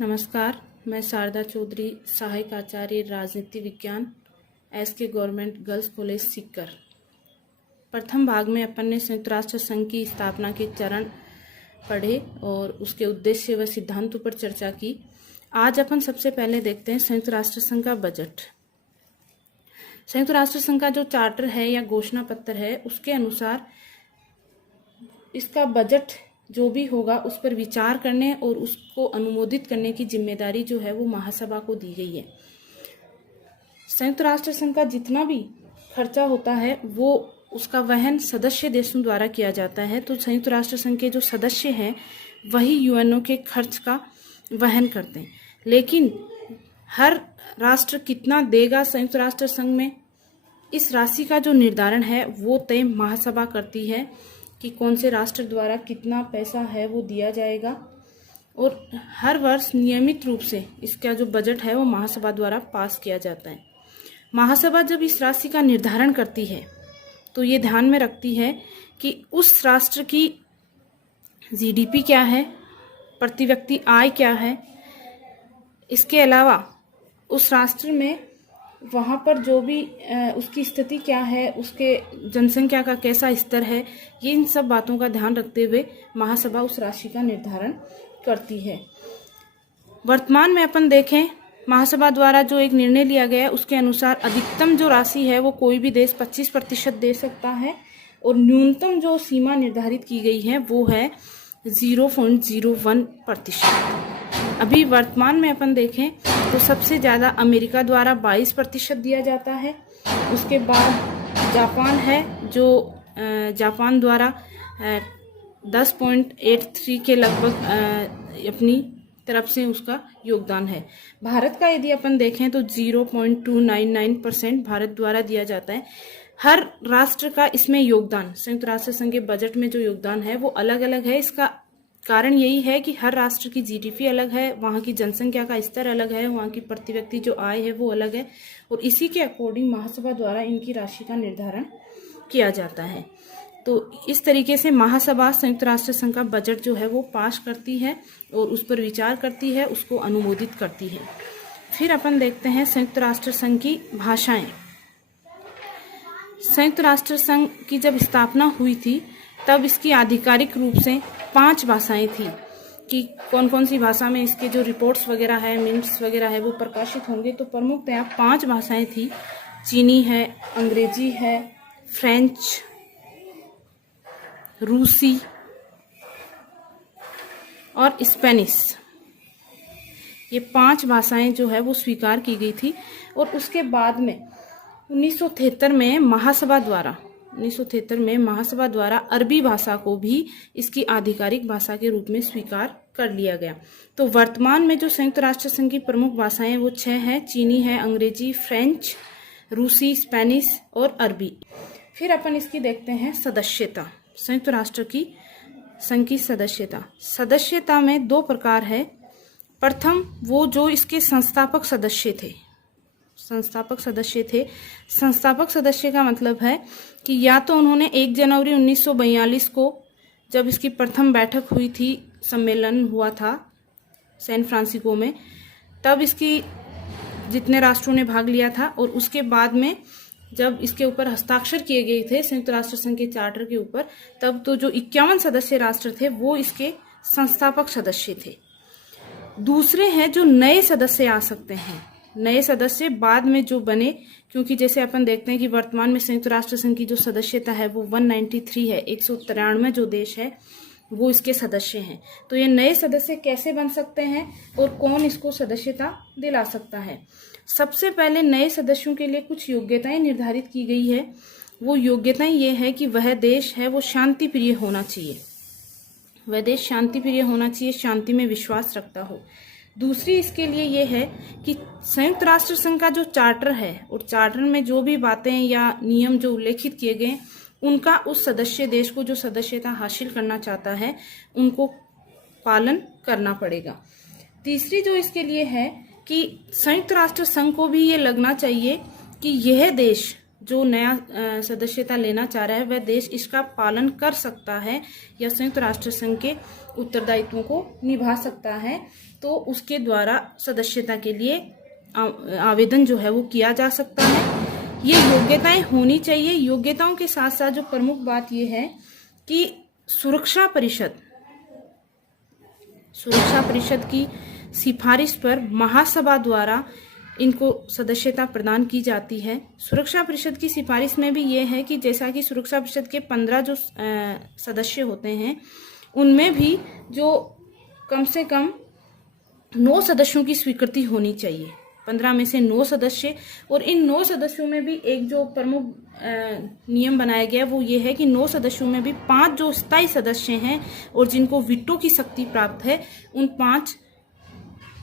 नमस्कार, मैं शारदा चौधरी, सहायक आचार्य राजनीति विज्ञान, SK government girls college Sikar. प्रथम भाग में अपन ने संयुक्त राष्ट्र संघ की स्थापना के चरण पढ़े और उसके उद्देश्य व सिद्धांतों पर चर्चा की। आज अपन सबसे पहले देखते हैं संयुक्त राष्ट्र संघ का बजट। संयुक्त राष्ट्र संघ का जो चार्टर है या घोषणा पत्र है, उसके अनुसार इसका बजट जो भी होगा उस पर विचार करने और उसको अनुमोदित करने की जिम्मेदारी जो है वो महासभा को दी गई है। संयुक्त राष्ट्र संघ का जितना भी खर्चा होता है वो उसका वहन सदस्य देशों द्वारा किया जाता है। तो संयुक्त राष्ट्र संघ के जो सदस्य हैं वही यूएनओ के खर्च का वहन करते हैं, लेकिन हर राष्ट्र कितना देगा संयुक्त राष्ट्र संघ में, इस राशि का जो निर्धारण है वो तय महासभा करती है कि कौन से राष्ट्र द्वारा कितना पैसा है वो दिया जाएगा। और हर वर्ष नियमित रूप से इसका जो बजट है वो महासभा द्वारा पास किया जाता है। महासभा जब इस राशि का निर्धारण करती है तो ये ध्यान में रखती है कि उस राष्ट्र की जीडीपी क्या है, प्रति व्यक्ति आय क्या है, इसके अलावा उस राष्ट्र में वहाँ पर जो भी उसकी स्थिति क्या है, उसके जनसंख्या का कैसा स्तर है, ये इन सब बातों का ध्यान रखते हुए महासभा उस राशि का निर्धारण करती है। वर्तमान में अपन देखें, महासभा द्वारा जो एक निर्णय लिया गया है उसके अनुसार अधिकतम जो राशि है वो कोई भी देश 25% दे सकता है और न्यूनतम जो सीमा निर्धारित की गई है वो है 0.01%। अभी वर्तमान में अपन देखें तो सबसे ज़्यादा अमेरिका द्वारा 22% दिया जाता है। उसके बाद जापान है जो जापान द्वारा 10.83 के लगभग अपनी तरफ से उसका योगदान है। भारत का यदि अपन देखें तो 0.299% भारत द्वारा दिया जाता है। हर राष्ट्र का इसमें योगदान, संयुक्त राष्ट्र संघ के बजट में जो योगदान है वो अलग अलग है। इसका कारण यही है कि हर राष्ट्र की जीडीपी अलग है, वहाँ की जनसंख्या का स्तर अलग है, वहाँ की प्रति व्यक्ति जो आय है वो अलग है और इसी के अकॉर्डिंग महासभा द्वारा इनकी राशि का निर्धारण किया जाता है। तो इस तरीके से महासभा संयुक्त राष्ट्र संघ का बजट जो है वो पास करती है और उस पर विचार करती है, उसको अनुमोदित करती है। फिर अपन देखते हैं संयुक्त राष्ट्र संघ की भाषाएं। संयुक्त राष्ट्र संघ की जब स्थापना हुई थी तब इसकी आधिकारिक रूप से 5 भाषाएं थी कि कौन कौन सी भाषा में इसके जो रिपोर्ट्स वगैरह है, मिनट्स वगैरह है वो प्रकाशित होंगे। तो प्रमुखतया 5 भाषाएं थी। चीनी है, अंग्रेजी है, फ्रेंच, रूसी और स्पेनिश। ये 5 भाषाएं जो है वो स्वीकार की गई थी। और उसके बाद में 1973 में महासभा द्वारा अरबी भाषा को भी इसकी आधिकारिक भाषा के रूप में स्वीकार कर लिया गया। तो वर्तमान में जो संयुक्त राष्ट्र संघ की प्रमुख भाषाएं वो 6 हैं। चीनी है, अंग्रेजी, फ्रेंच, रूसी, स्पेनिश और अरबी। फिर अपन इसकी देखते हैं सदस्यता। संयुक्त राष्ट्र की संघ की सदस्यता में 2 प्रकार है। प्रथम वो जो इसके संस्थापक सदस्य थे। संस्थापक सदस्य का मतलब है कि या तो उन्होंने 1 जनवरी 1942 को जब इसकी प्रथम बैठक हुई थी, सम्मेलन हुआ था सैन फ्रांसिस्को में, तब इसकी जितने राष्ट्रों ने भाग लिया था और उसके बाद में जब इसके ऊपर हस्ताक्षर किए गए थे संयुक्त राष्ट्र संघ के चार्टर के ऊपर, तब तो जो 51 सदस्य राष्ट्र थे वो इसके संस्थापक सदस्य थे। दूसरे हैं जो नए सदस्य आ सकते हैं, नए सदस्य बाद में जो बने, क्योंकि जैसे अपन देखते हैं कि वर्तमान में संयुक्त राष्ट्र संघ की जो सदस्यता है वो 193 है, 193 जो देश है वो इसके सदस्य हैं। तो ये नए सदस्य कैसे बन सकते हैं और कौन इसको सदस्यता दिला सकता है? सबसे पहले नए सदस्यों के लिए कुछ योग्यताएं निर्धारित की गई है। वो योग्यताएं ये है कि वह देश है वो शांति प्रिय होना चाहिए, शांति में विश्वास रखता हो। दूसरी इसके लिए ये है कि संयुक्त राष्ट्र संघ का जो चार्टर है और चार्टर में जो भी बातें या नियम जो उल्लेखित किए गए उनका उस सदस्य देश को जो सदस्यता हासिल करना चाहता है उनको पालन करना पड़ेगा। तीसरी जो इसके लिए है कि संयुक्त राष्ट्र संघ को भी ये लगना चाहिए कि यह देश जो नया सदस्यता लेना चाह रहा है वह देश इसका पालन कर सकता है या संयुक्त राष्ट्र संघ के उत्तरदायित्वों को निभा सकता है, तो उसके द्वारा सदस्यता के लिए आवेदन जो है वो किया जा सकता है। ये योग्यताएं होनी चाहिए। योग्यताओं के साथ साथ जो प्रमुख बात ये है कि सुरक्षा परिषद की सिफारिश पर महासभा द्वारा इनको सदस्यता प्रदान की जाती है। सुरक्षा परिषद की सिफारिश में भी ये है कि जैसा कि सुरक्षा परिषद के 15 जो सदस्य होते हैं उनमें भी जो कम से कम 9 सदस्यों की स्वीकृति होनी चाहिए। 15 में से 9 सदस्य, और इन 9 सदस्यों में भी एक जो प्रमुख नियम बनाया गया वो ये है कि 9 सदस्यों में भी 5 जो स्थायी सदस्य हैं और जिनको वीटो की शक्ति प्राप्त है, उन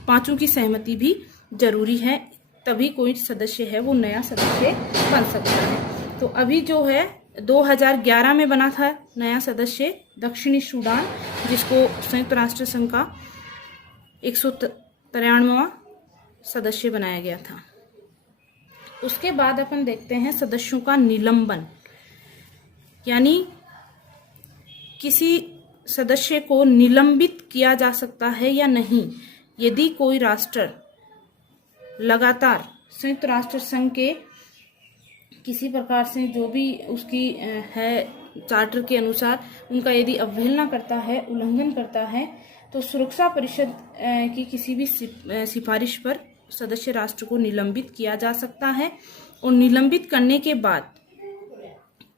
पांचों की सहमति भी जरूरी है, तभी कोई सदस्य है वो नया सदस्य बन सकता है। तो अभी जो है 2011 में बना था नया सदस्य दक्षिणी सूडान, जिसको संयुक्त राष्ट्र संघ का 193वां सदस्य बनाया गया था। उसके बाद अपन देखते हैं सदस्यों का निलंबन, यानी किसी सदस्य को निलंबित किया जा सकता है या नहीं यदि कोई राष्ट्र लगातार संयुक्त राष्ट्र संघ के किसी प्रकार से जो भी उसकी है चार्टर के अनुसार उनका यदि अवहेलना करता है, उल्लंघन करता है, तो सुरक्षा परिषद की किसी भी सिफारिश पर सदस्य राष्ट्र को निलंबित किया जा सकता है, और निलंबित करने के बाद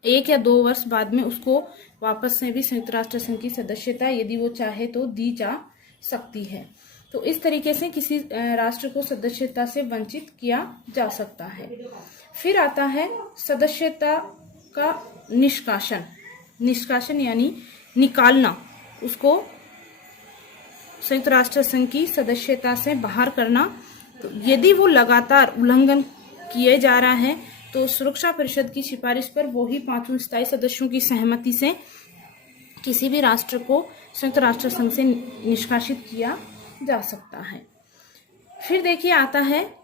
1 या 2 वर्ष बाद में उसको वापस से भी संयुक्त राष्ट्र संघ की सदस्यता यदि वो चाहे तो दी जा सकती है। तो इस तरीके से किसी राष्ट्र को सदस्यता से वंचित किया जा सकता है। फिर आता है सदस्यता का निष्कासन यानी निकालना, उसको संयुक्त राष्ट्र संघ की सदस्यता से बाहर करना। तो यदि वो लगातार उल्लंघन किए जा रहा है तो सुरक्षा परिषद की सिफारिश पर वो ही 5 स्थायी सदस्यों की सहमति से किसी भी राष्ट्र को संयुक्त राष्ट्र संघ से निष्कासित किया जा सकता है। फिर देखिए आता है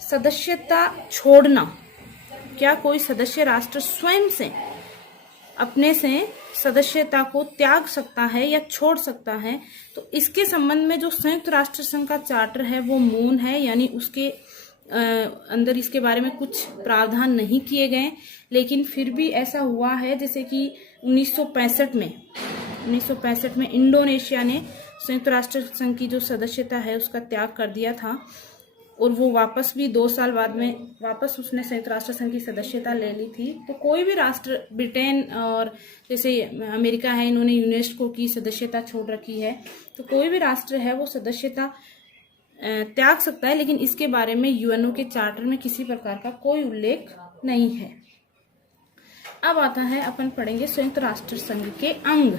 सदस्यता छोड़ना। क्या कोई सदस्य राष्ट्र स्वयं से अपने से सदस्यता को त्याग सकता है या छोड़ सकता है? तो इसके संबंध में जो संयुक्त राष्ट्र संघ का चार्टर है वो मौन है, यानी उसके अंदर इसके बारे में कुछ प्रावधान नहीं किए गए। लेकिन फिर भी ऐसा हुआ है जैसे कि 1965 में इंडोनेशिया ने संयुक्त राष्ट्र संघ की जो सदस्यता है उसका त्याग कर दिया था, और वो वापस भी 2 साल बाद में वापस उसने संयुक्त राष्ट्र संघ की सदस्यता ले ली थी। तो कोई भी राष्ट्र, ब्रिटेन और जैसे अमेरिका है, इन्होंने यूनेस्को की सदस्यता छोड़ रखी है, तो कोई भी राष्ट्र है वो सदस्यता त्याग सकता है, लेकिन इसके बारे में यूएनओ के चार्टर में किसी प्रकार का कोई उल्लेख नहीं है। अब आता है अपन पढ़ेंगे संयुक्त राष्ट्र संघ के अंग।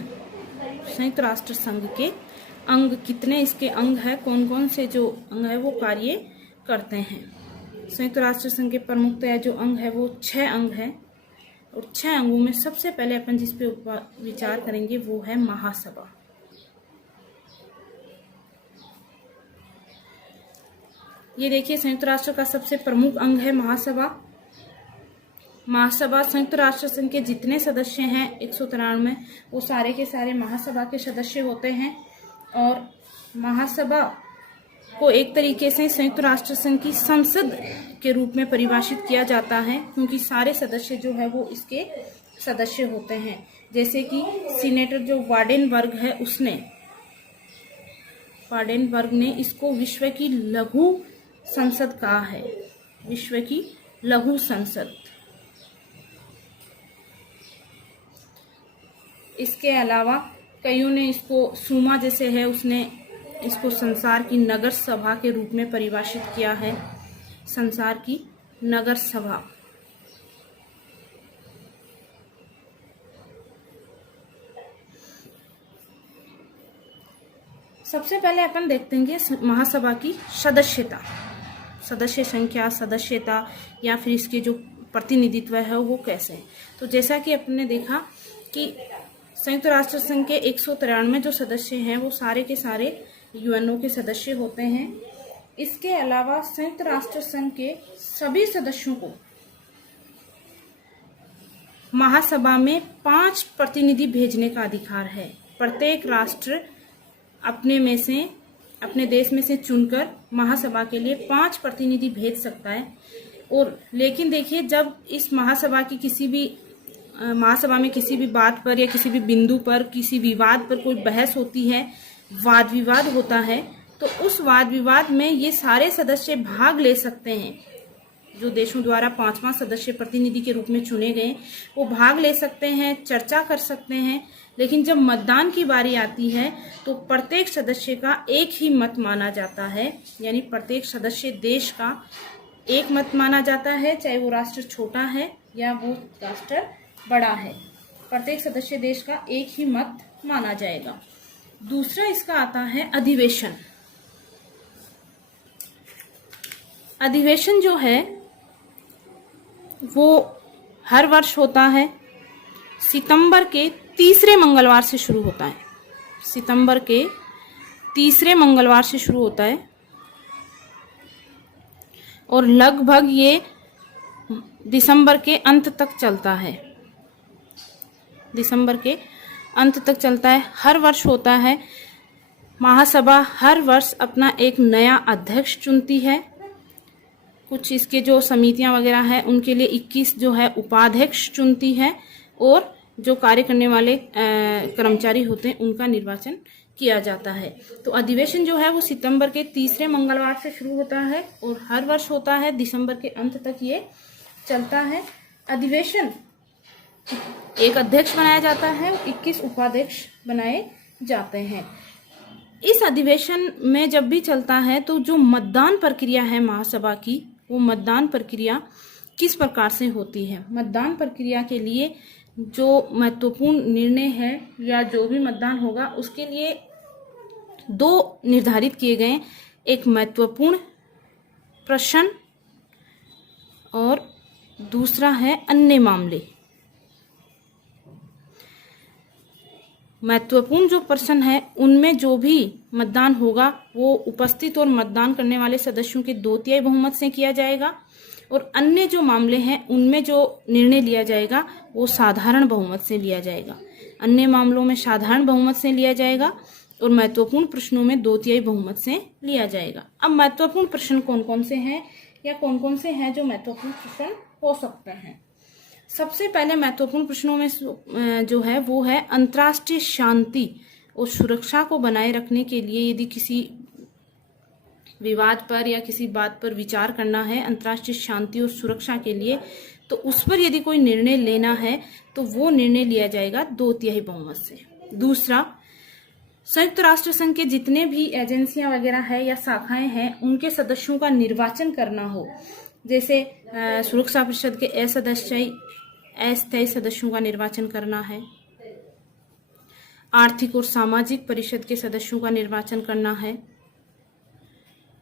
संयुक्त राष्ट्र संघ के अंग कितने इसके अंग है, कौन कौन से जो अंग है वो कार्य करते हैं। संयुक्त राष्ट्र संघ के प्रमुखतया जो अंग है वो 6 अंग है, और 6 अंगों में सबसे पहले अपन जिस पे विचार करेंगे वो है महासभा। ये देखिए संयुक्त राष्ट्र का सबसे प्रमुख अंग है महासभा। महासभा संयुक्त राष्ट्र संघ के जितने सदस्य हैं 193 वो सारे के सारे महासभा के सदस्य होते हैं, और महासभा को एक तरीके से संयुक्त राष्ट्र संघ की संसद के रूप में परिभाषित किया जाता है, क्योंकि सारे सदस्य जो है वो इसके सदस्य होते हैं। जैसे कि सीनेटर जो वार्डेनबर्ग ने इसको विश्व की लघु संसद कहा है, विश्व की लघु संसद। इसके अलावा कईयों ने इसको सूमा जैसे है उसने इसको संसार की नगर सभा के रूप में परिभाषित किया है, संसार की नगर सभा। सबसे पहले अपन देखते हैं महासभा की सदस्यता, सदस्य संख्या, सदस्यता या फिर इसके जो प्रतिनिधित्व है वो कैसे है। तो जैसा कि अपन ने देखा कि संयुक्त राष्ट्र संघ के 193 जो सदस्य हैं वो सारे के सारे यूएनओ के सदस्य होते हैं। इसके अलावा संयुक्त राष्ट्र संघ के सभी सदस्यों को महासभा में 5 प्रतिनिधि भेजने का अधिकार है। प्रत्येक राष्ट्र अपने देश में से चुनकर महासभा के लिए 5 प्रतिनिधि भेज सकता है। और लेकिन देखिए, जब इस महासभा में किसी भी बात पर या किसी भी बिंदु पर, किसी विवाद पर कोई बहस होती है, वाद विवाद होता है, तो उस वाद विवाद में ये सारे सदस्य भाग ले सकते हैं। जो देशों द्वारा 5वां सदस्य प्रतिनिधि के रूप में चुने गए, वो भाग ले सकते हैं, चर्चा कर सकते हैं। लेकिन जब मतदान की बारी आती है तो प्रत्येक सदस्य का एक ही मत माना जाता है, यानी प्रत्येक सदस्य देश का एक मत माना जाता है, चाहे वो राष्ट्र छोटा है या वो राष्ट्र बड़ा है। प्रत्येक सदस्य देश का एक ही मत माना जाएगा। दूसरा इसका आता है अधिवेशन। अधिवेशन जो है वो हर वर्ष होता है। सितंबर के तीसरे मंगलवार से शुरू होता है। सितंबर के तीसरे मंगलवार से शुरू होता है और लगभग ये दिसंबर के अंत तक चलता है। दिसंबर के अंत तक चलता है। हर वर्ष होता है। महासभा हर वर्ष अपना एक नया अध्यक्ष चुनती है। कुछ इसके जो समितियां वगैरह है उनके लिए 21 जो है उपाध्यक्ष चुनती है और जो कार्य करने वाले कर्मचारी होते हैं उनका निर्वाचन किया जाता है। तो अधिवेशन जो है वो सितंबर के तीसरे मंगलवार से शुरू होता है और हर वर्ष होता है। दिसंबर के अंत तक ये चलता है। अधिवेशन एक अध्यक्ष बनाया जाता है, 21 उपाध्यक्ष बनाए जाते हैं। इस अधिवेशन में जब भी चलता है तो जो मतदान प्रक्रिया है महासभा की, वो मतदान प्रक्रिया किस प्रकार से होती है। मतदान प्रक्रिया के लिए जो महत्वपूर्ण निर्णय है या जो भी मतदान होगा उसके लिए 2 निर्धारित किए गए, एक महत्वपूर्ण प्रश्न और दूसरा है अन्य मामले। महत्वपूर्ण जो प्रश्न है उनमें जो भी मतदान होगा वो उपस्थित और मतदान करने वाले सदस्यों के 2/3 बहुमत से किया जाएगा और अन्य जो मामले हैं उनमें जो निर्णय लिया जाएगा वो साधारण बहुमत से लिया जाएगा। अन्य मामलों में साधारण बहुमत से लिया जाएगा और महत्वपूर्ण प्रश्नों में 2/3 बहुमत से लिया जाएगा। अब महत्वपूर्ण प्रश्न कौन कौन से हैं या कौन कौन से हैं जो महत्वपूर्ण प्रश्न हो सकते हैं। सबसे पहले महत्वपूर्ण प्रश्नों में जो है वो है अंतर्राष्ट्रीय शांति और सुरक्षा को बनाए रखने के लिए यदि किसी विवाद पर या किसी बात पर विचार करना है अंतर्राष्ट्रीय शांति और सुरक्षा के लिए, तो उस पर यदि कोई निर्णय लेना है तो वो निर्णय लिया जाएगा 2/3 बहुमत से। दूसरा, संयुक्त राष्ट्र संघ के जितने भी एजेंसियां वगैरह है या शाखाएं हैं उनके सदस्यों का निर्वाचन करना हो, जैसे सुरक्षा परिषद के अस्थायी सदस्यों का निर्वाचन करना है, आर्थिक और सामाजिक परिषद के सदस्यों का निर्वाचन करना है,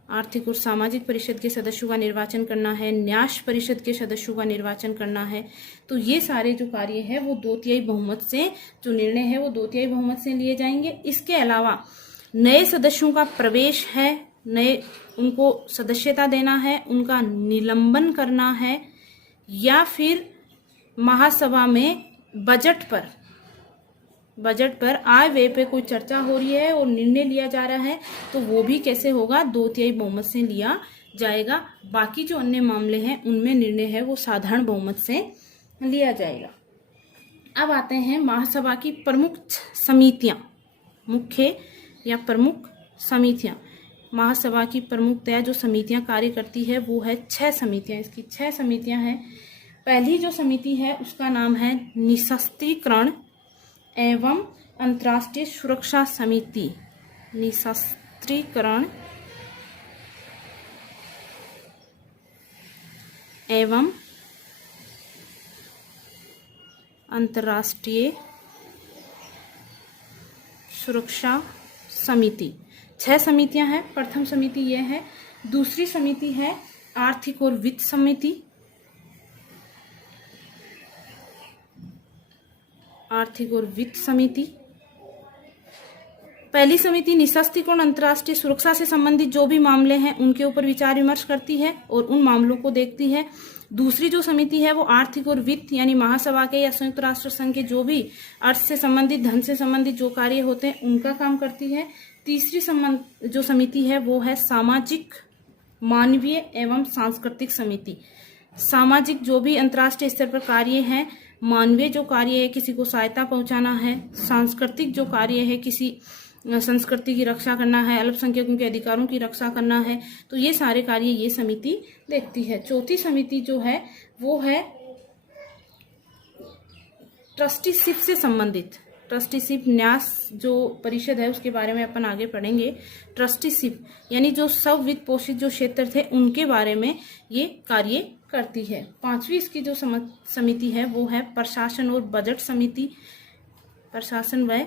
आर्थिक और सामाजिक परिषद के सदस्यों का निर्वाचन करना है, न्यास परिषद के सदस्यों का निर्वाचन करना है। तो ये सारे जो कार्य है वो 2/3 बहुमत से, जो निर्णय है वो 2/3 बहुमत से लिए जाएंगे। इसके अलावा नए सदस्यों का प्रवेश है, नए उनको सदस्यता देना है, उनका निलंबन करना है, या फिर महासभा में बजट पर आय व्यय पे कोई चर्चा हो रही है और निर्णय लिया जा रहा है तो वो भी कैसे होगा, 2/3 बहुमत से लिया जाएगा। बाकी जो अन्य मामले हैं उनमें निर्णय है वो साधारण बहुमत से लिया जाएगा। अब आते हैं महासभा की प्रमुख समितियां, मुख्य या प्रमुख समितियां। महासभा की प्रमुखतया जो समितियां कार्य करती है वो है 6 समितियां। इसकी 6 समितियां हैं। पहली जो समिति है उसका नाम है निशस्त्रीकरण एवं अंतर्राष्ट्रीय सुरक्षा समिति। निशस्त्रीकरण एवं अंतर्राष्ट्रीय सुरक्षा समिति। 6 समितियां हैं। प्रथम समिति यह है। दूसरी समिति है आर्थिक और वित्त समिति। आर्थिक और वित्त समिति। पहली समिति निशस्त्रीकरण अंतर्राष्ट्रीय सुरक्षा से संबंधित जो भी मामले हैं उनके ऊपर विचार विमर्श करती है और उन मामलों को देखती है। दूसरी जो समिति है वो आर्थिक और वित्त यानी महासभा के या संयुक्त राष्ट्र संघ के जो भी अर्थ से संबंधित, धन से संबंधित जो कार्य होते हैं उनका काम करती है। तीसरी जो समिति है वो है सामाजिक, मानवीय एवं सांस्कृतिक समिति। सामाजिक जो भी अंतर्राष्ट्रीय स्तर पर कार्य है, मानवीय जो कार्य है किसी को सहायता पहुंचाना है, सांस्कृतिक जो कार्य है किसी संस्कृति की रक्षा करना है, अल्पसंख्यकों के अधिकारों की रक्षा करना है, तो ये सारे कार्य ये समिति देखती है। चौथी समिति जो है वो है ट्रस्टीशिप से संबंधित। ट्रस्टीशिप न्यास जो परिषद है उसके बारे में अपन आगे पढ़ेंगे। ट्रस्टीशिप यानी जो सब वित्त पोषित जो क्षेत्र थे उनके बारे में ये कार्य करती है। पांचवी इसकी जो समिति है वो है प्रशासन और बजट समिति। प्रशासन व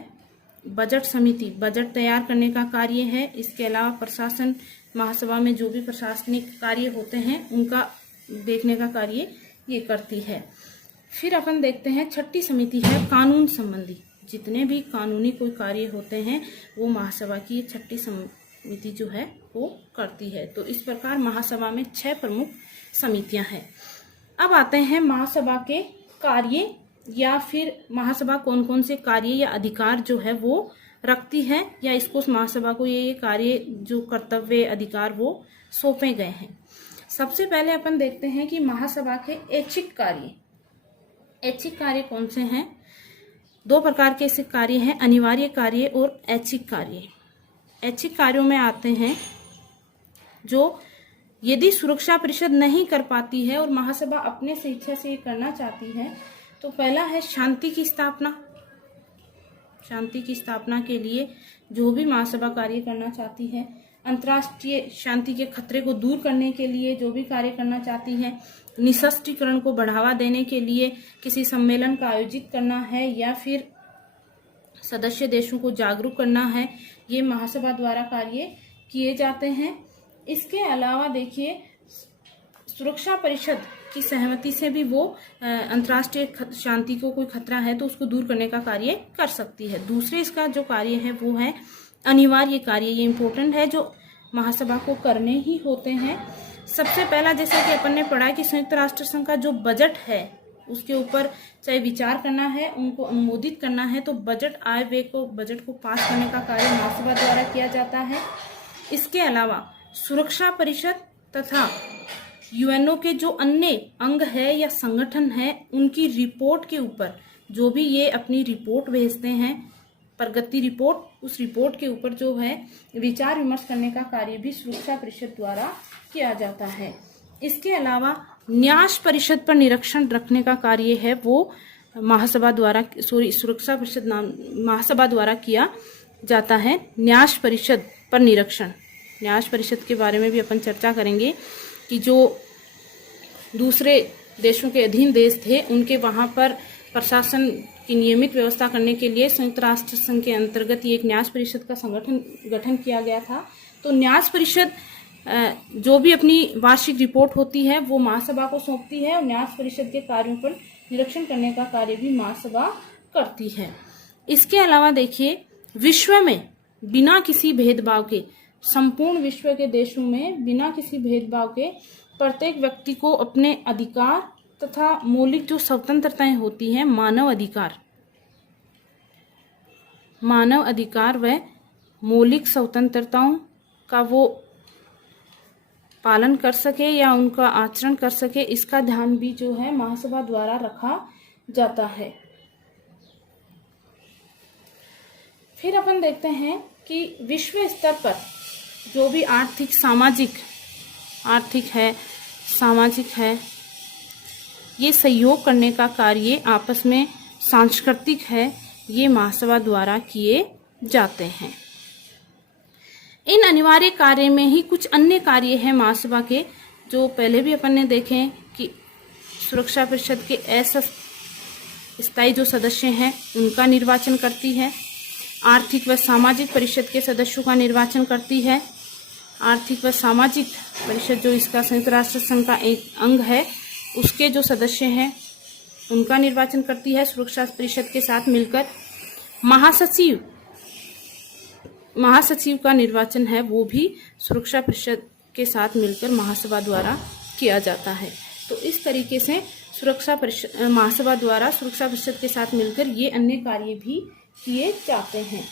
बजट समिति बजट तैयार करने का कार्य है। इसके अलावा प्रशासन महासभा में जो भी प्रशासनिक कार्य होते हैं उनका देखने का कार्य ये करती है। फिर अपन देखते हैं छठी समिति है कानून संबंधी। जितने भी कानूनी कोई कार्य होते हैं वो महासभा की छठी समिति जो है वो करती है। तो इस प्रकार महासभा में 6 प्रमुख समितियां हैं। अब आते हैं महासभा के कार्य या फिर महासभा कौन कौन से कार्य या अधिकार जो है वो रखती है या इसको महासभा को ये कार्य जो कर्तव्य अधिकार वो सौंपे गए हैं। सबसे पहले अपन देखते हैं कि महासभा के ऐच्छिक कार्य। ऐच्छिक कार्य कौन से हैं? 2 प्रकार के ऐसे कार्य हैं, अनिवार्य कार्य और ऐच्छिक कार्य। ऐच्छिक कार्यों में आते हैं जो यदि सुरक्षा परिषद नहीं कर पाती है और महासभा अपने से इच्छा से ये करना चाहती है, तो पहला है शांति की स्थापना। शांति की स्थापना के लिए जो भी महासभा कार्य करना चाहती है, अंतर्राष्ट्रीय शांति के खतरे को दूर करने के लिए जो भी कार्य करना चाहती है, निशस्त्रीकरण को बढ़ावा देने के लिए किसी सम्मेलन का आयोजित करना है या फिर सदस्य देशों को जागरूक करना है, ये महासभा द्वारा कार्य किए जाते हैं। इसके अलावा देखिए सुरक्षा परिषद की सहमति से भी वो अंतर्राष्ट्रीय शांति को कोई खतरा है तो उसको दूर करने का कार्य कर सकती है। दूसरे इसका जो कार्य है वो है अनिवार्य कार्य। ये इम्पोर्टेंट है जो महासभा को करने ही होते हैं। सबसे पहला जैसा कि अपन ने पढ़ा कि संयुक्त राष्ट्र संघ का जो बजट है उसके ऊपर चाहे विचार करना है, उनको अनुमोदित करना है, तो बजट आय व्यय को बजट को पास करने का कार्य महासभा द्वारा किया जाता है। इसके अलावा सुरक्षा परिषद तथा यूएनओ के जो अन्य अंग है या संगठन है उनकी रिपोर्ट के ऊपर जो भी ये अपनी रिपोर्ट भेजते हैं, प्रगति रिपोर्ट, उस रिपोर्ट के ऊपर जो है विचार विमर्श करने का कार्य भी सुरक्षा परिषद द्वारा किया जाता है। इसके अलावा न्यास परिषद पर निरीक्षण रखने का कार्य है वो महासभा द्वारा सुरक्षा परिषद महासभा द्वारा किया जाता है। न्यास परिषद पर निरीक्षण, न्यास परिषद के बारे में भी अपन चर्चा करेंगे कि जो दूसरे देशों के अधीन देश थे उनके वहां पर प्रशासन की नियमित व्यवस्था करने के लिए संयुक्त राष्ट्र संघ के अंतर्गत ये एक न्यास परिषद का गठन किया गया था। तो न्यास परिषद जो भी अपनी वार्षिक रिपोर्ट होती है वो महासभा को सौंपती है और न्यास परिषद के कार्यों पर निरीक्षण करने का कार्य भी महासभा करती है। इसके अलावा देखिए विश्व में बिना किसी भेदभाव के, संपूर्ण विश्व के देशों में बिना किसी भेदभाव के प्रत्येक व्यक्ति को अपने अधिकार तथा मौलिक जो स्वतंत्रताएं होती हैं, मानव अधिकार व मौलिक स्वतंत्रताओं का वो पालन कर सके या उनका आचरण कर सके, इसका ध्यान भी जो है महासभा द्वारा रखा जाता है। फिर अपन देखते हैं कि विश्व स्तर पर जो भी आर्थिक है, सामाजिक है, ये सहयोग करने का कार्य आपस में सांस्कृतिक है, ये महासभा द्वारा किए जाते हैं। इन अनिवार्य कार्य में ही कुछ अन्य कार्य हैं महासभा के जो पहले भी अपन ने देखे कि सुरक्षा परिषद के अस्थायी जो सदस्य हैं उनका निर्वाचन करती है, आर्थिक व सामाजिक परिषद के सदस्यों का निर्वाचन करती है। आर्थिक व सामाजिक परिषद जो इसका संयुक्त राष्ट्र संघ का एक अंग है उसके जो सदस्य हैं उनका निर्वाचन करती है सुरक्षा परिषद के साथ मिलकर। महासचिव महासचिव का निर्वाचन है वो भी सुरक्षा परिषद के साथ मिलकर महासभा द्वारा किया जाता है। तो इस तरीके से महासभा द्वारा सुरक्षा परिषद के साथ मिलकर ये अन्य कार्य भी किए जाते हैं।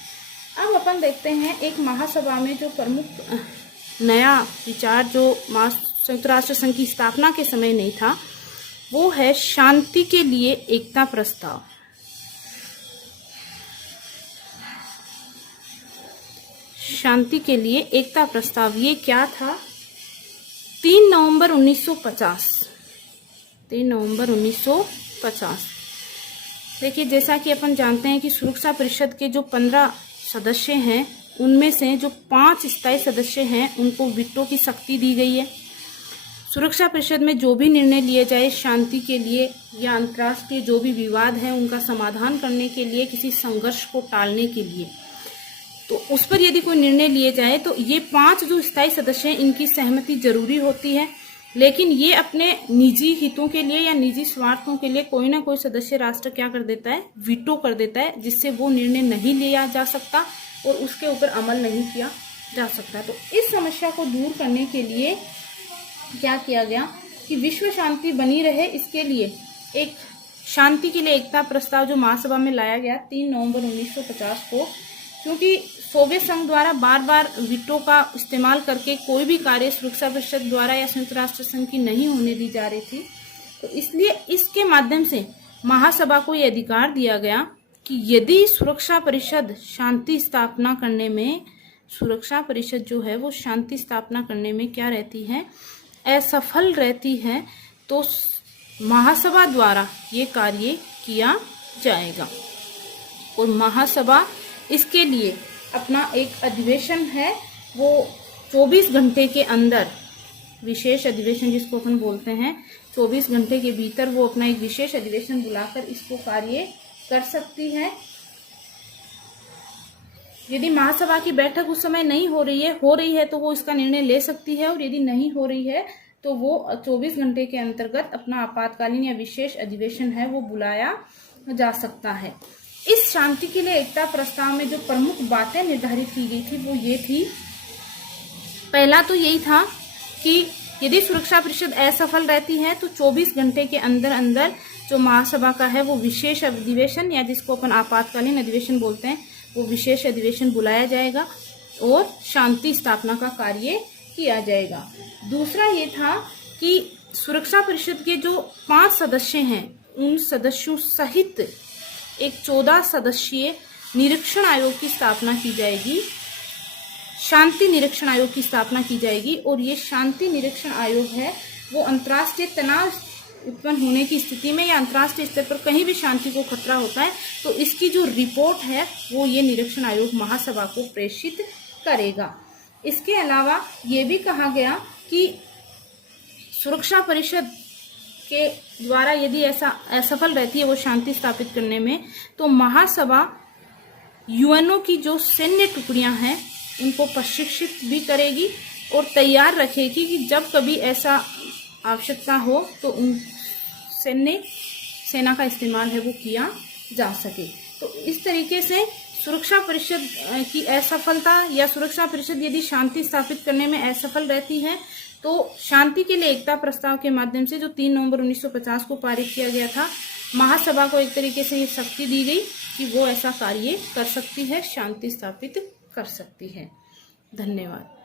अब अपन देखते हैं एक महासभा में जो प्रमुख नया विचार जो संयुक्त राष्ट्र संघ की स्थापना के समय नहीं था, वो है शांति के लिए एकता प्रस्ताव। शांति के लिए एकता प्रस्ताव ये क्या था? 3 नवंबर 1950। 3 नवंबर 1950। देखिए, जैसा कि अपन जानते हैं कि सुरक्षा परिषद के जो 15 सदस्य हैं उनमें से जो 5 स्थायी सदस्य हैं उनको वीटो की शक्ति दी गई है। सुरक्षा परिषद में जो भी निर्णय लिए जाए शांति के लिए या अंतर्राष्ट्रीय जो भी विवाद है उनका समाधान करने के लिए, किसी संघर्ष को टालने के लिए, तो उस पर यदि कोई निर्णय लिए जाए तो ये 5 जो स्थायी सदस्य हैं इनकी सहमति जरूरी होती है। लेकिन ये अपने निजी हितों के लिए या निजी स्वार्थों के लिए कोई ना कोई सदस्य राष्ट्र क्या कर देता है? वीटो कर देता है, जिससे वो निर्णय नहीं लिया जा सकता और उसके ऊपर अमल नहीं किया जा सकता। तो इस समस्या को दूर करने के लिए क्या किया गया कि विश्व शांति बनी रहे, इसके लिए एक शांति के लिए एकता प्रस्ताव जो महासभा में लाया गया 3 नवंबर 1950 को, क्योंकि सोवियत संघ द्वारा बार बार वीटो का इस्तेमाल करके कोई भी कार्य सुरक्षा परिषद द्वारा या संयुक्त राष्ट्र संघ की नहीं होने दी जा रही थी, तो इसलिए इसके माध्यम से महासभा को यह अधिकार दिया गया कि यदि सुरक्षा परिषद शांति स्थापना करने में, सुरक्षा परिषद जो है वो शांति स्थापना करने में क्या रहती है? असफल रहती है, तो महासभा द्वारा ये कार्य किया जाएगा। और महासभा इसके लिए अपना एक अधिवेशन है वो 24 घंटे के अंदर, विशेष अधिवेशन जिसको अपन बोलते हैं, 24 घंटे के भीतर वो अपना एक विशेष अधिवेशन बुलाकर इसको कार्य कर सकती है। यदि महासभा की बैठक उस समय नहीं हो रही है तो वो इसका निर्णय ले सकती है, और यदि नहीं हो रही है तो वो 24 घंटे के अंतर्गत अपना आपातकालीन या विशेष अधिवेशन है वो बुलाया जा सकता है। इस शांति के लिए एकता प्रस्ताव में जो प्रमुख बातें निर्धारित की गई थी वो ये थी, पहला तो यही था कि यदि सुरक्षा परिषद असफल रहती है तो 24 घंटे के अंदर अंदर जो महासभा का है वो विशेष अधिवेशन या जिसको अपन आपातकालीन अधिवेशन बोलते हैं वो विशेष अधिवेशन बुलाया जाएगा और शांति स्थापना का कार्य किया जाएगा। दूसरा ये था कि सुरक्षा परिषद के जो 5 सदस्य हैं उन सदस्यों सहित एक 14 सदस्यीय निरीक्षण आयोग की स्थापना की जाएगी, शांति निरीक्षण आयोग की स्थापना की जाएगी। और ये शांति निरीक्षण आयोग है वो अंतर्राष्ट्रीय तनाव उत्पन्न होने की स्थिति में या अंतर्राष्ट्रीय स्तर पर कहीं भी शांति को खतरा होता है तो इसकी जो रिपोर्ट है वो ये निरीक्षण आयोग महासभा को प्रेषित करेगा। इसके अलावा ये भी कहा गया कि सुरक्षा परिषद के द्वारा यदि ऐसा असफल रहती है वो शांति स्थापित करने में, तो महासभा यूएनओ की जो सैन्य टुकड़ियां हैं उनको प्रशिक्षित भी करेगी और तैयार रखेगी कि जब कभी ऐसा आवश्यकता हो तो उन सेना का इस्तेमाल है वो किया जा सके। तो इस तरीके से सुरक्षा परिषद की असफलता या सुरक्षा परिषद यदि शांति स्थापित करने में असफल रहती है तो शांति के लिए एकता प्रस्ताव के माध्यम से जो 3 नवंबर 1950 को पारित किया गया था, महासभा को एक तरीके से ये शक्ति दी गई कि वो ऐसा कार्य कर सकती है, शांति स्थापित कर सकती है। धन्यवाद।